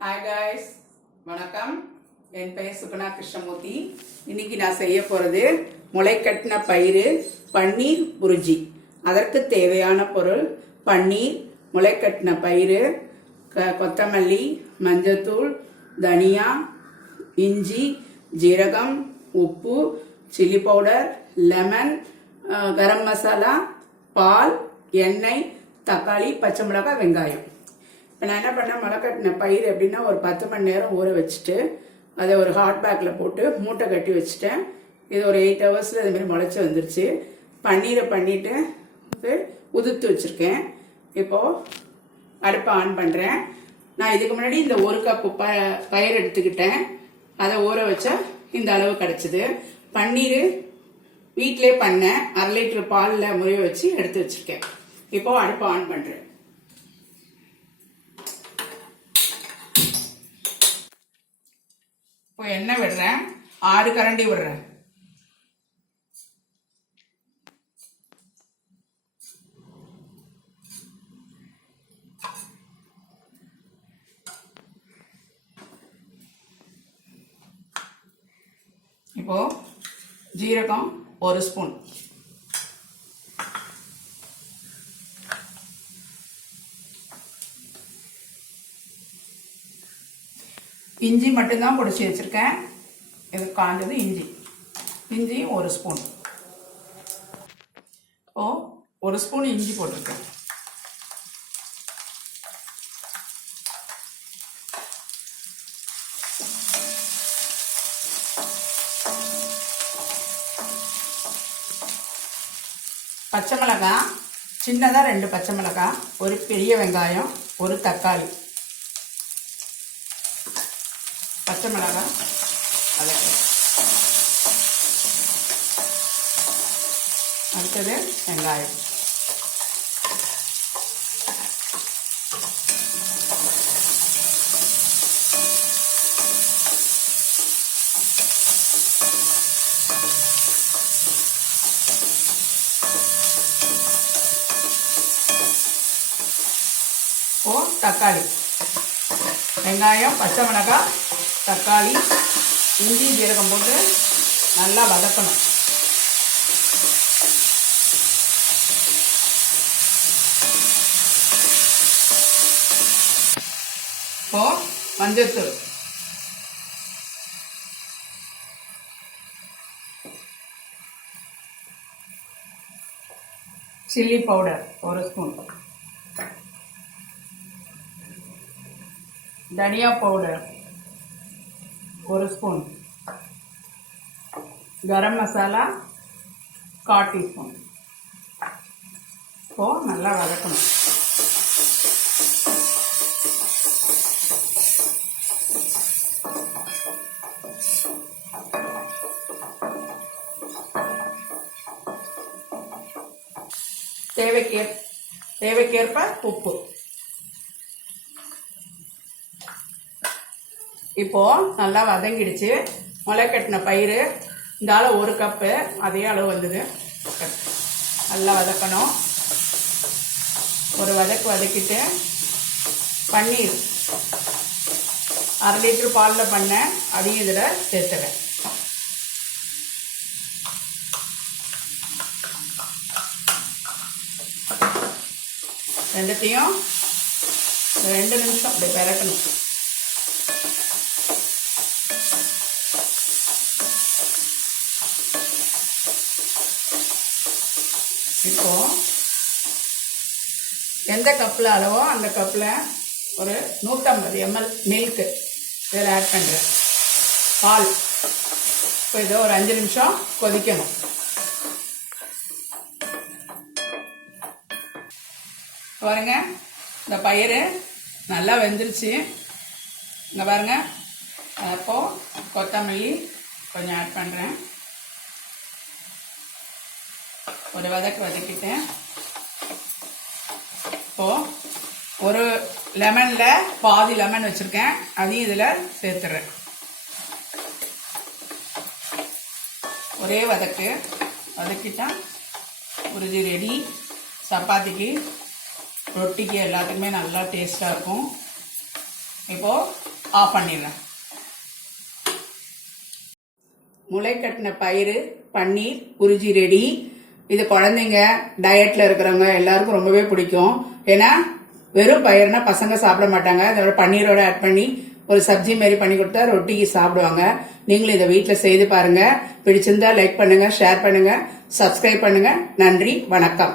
Hi guys, வணக்கம். என் பெயர் சுகுணா கிருஷ்ணமூர்த்தி. இன்னைக்கு நான் செய்ய போகிறது முளைக்கட்டின பயிறு பன்னீர் புரிஜி. அதற்கு தேவையான பொருள் பன்னீர், முளைக்கட்டின பயிறு, கொத்தமல்லி, மஞ்சத்தூள், தனியா, இஞ்சி, ஜீரகம், உப்பு, chilli powder, lemon, garam masala, பால், எண்ணெய், தக்காளி, பச்சை மிளகாய், வெங்காயம். இப்போ நான் என்ன பண்ணேன், முளைக்கட்டின பயிர் எப்படின்னா ஒரு 10 மணி நேரம் ஊற வச்சுட்டு அதை ஒரு ஹாட் பேக்கில் போட்டு மூட்டை கட்டி வச்சுட்டேன். இது ஒரு 8 ஹவர்ஸில் இதுமாரி முளைச்சி வந்துருச்சு. பன்னீரை பண்ணிவிட்டு உதுத்து வச்சுருக்கேன். இப்போது அடுப்பை ஆன் பண்ணுறேன். நான் இதுக்கு முன்னாடி இந்த 1 கப்பு பயிர் எடுத்துக்கிட்டேன். அதை ஊற வச்சா இந்த அளவு கிடச்சிது. பன்னீர் வீட்டிலே பண்ணேன். 1/2 லிட்டர் பாலில் முறைய வச்சு எடுத்து வச்சுருக்கேன். இப்போது அடுப்பை ஆன் பண்ணுறேன். இப்போ எண்ணெய் விடுறேன். 6 கரண்டி விடுறேன். இப்போ ஜீரகம் 1 ஸ்பூன், இஞ்சி மட்டும்தான் பொடிச்சு வச்சிருக்கேன். இது காஞ்சது இஞ்சி 1 ஸ்பூன். இப்போ 1 ஸ்பூன் இஞ்சி போட்டிருக்கேன். பச்சை மிளகாய் சின்னதாக 2 பச்சை மிளகாய், ஒரு பெரிய வெங்காயம், ஒரு தக்காளி, பச்சை மிளகாய், அடுத்தது வெங்காயம். தக்காளி, வெங்காயம், பச்சை மிளகாய், தக்காளி, இஞ்சி, ஜீரகம் போட்டு நல்லா வதக்கணும். இப்போ மஞ்சத்தூள், சில்லி பவுடர் 1 ஸ்பூன், தனியா powder 1 spoon, garam masala 1/4 teaspoon. இப்போ நல்லா வதக்கணும். தேவைக்கேற்ப உப்பு. இப்போ நல்லா வதங்கிடுச்சு. முளைக்கட்டின பயிறு இந்த அளவு 1 கப்பு, அதே அளவு வந்தது. நல்லா வதக்கணும். ஒரு வதக்கிட்டு பன்னீர் 1/2 லிட்டர் பாலில் பண்ணேன், அதையும் இதில் சேர்த்துறேன். ரெண்டுத்தையும் 2 நிமிஷம் அப்படி பெரட்டணும். இப்போ எந்த கப்பில் அளவோ அந்த கப்பில் ஒரு 150 ml மில்க்கு இதில் ஆட் பண்ணுறேன். பால். இப்போ இதை ஒரு 5 நிமிஷம் கொதிக்கணும். பாருங்க, இந்த பயிறு நல்லா வெந்துருச்சு. இங்கே பாருங்க. அப்போது கொத்தமல்லி கொஞ்சம் ஆட் பண்ணுறேன். ஒரு வதக்கிட்டேன். இப்போது ஒரு லெமனில் பாதி லெமன் வச்சுருக்கேன், அதையும் இதில் சேர்த்துறேன். ஒரே வதக்கிட்டா புரிஜி ரெடி. சப்பாத்திக்கு, ரொட்டிக்கு எல்லாத்துக்குமே நல்லா டேஸ்ட்டாக இருக்கும். இப்போ ஆஃப் பண்ணிடுறேன். முளை கட்டின பயிறு பன்னீர் புரிஜி ரெடி. இது குழந்தைங்க டயட்ல இருக்கிறவங்க எல்லாருக்கும் ரொம்பவே பிடிக்கும். ஏன்னா வெறும் பயிர்னா பசங்க சாப்பிட மாட்டாங்க. அதோட பன்னீரோட ஆட் பண்ணி ஒரு சப்ஜி மாதிரி பண்ணி கொடுத்தா ரொட்டிக்கு சாப்பிடுவாங்க. நீங்களும் இதை வீட்டில் செய்து பாருங்க. பிடிச்சிருந்தா லைக் பண்ணுங்க, ஷேர் பண்ணுங்க, சப்ஸ்கிரைப் பண்ணுங்க. நன்றி, வணக்கம்.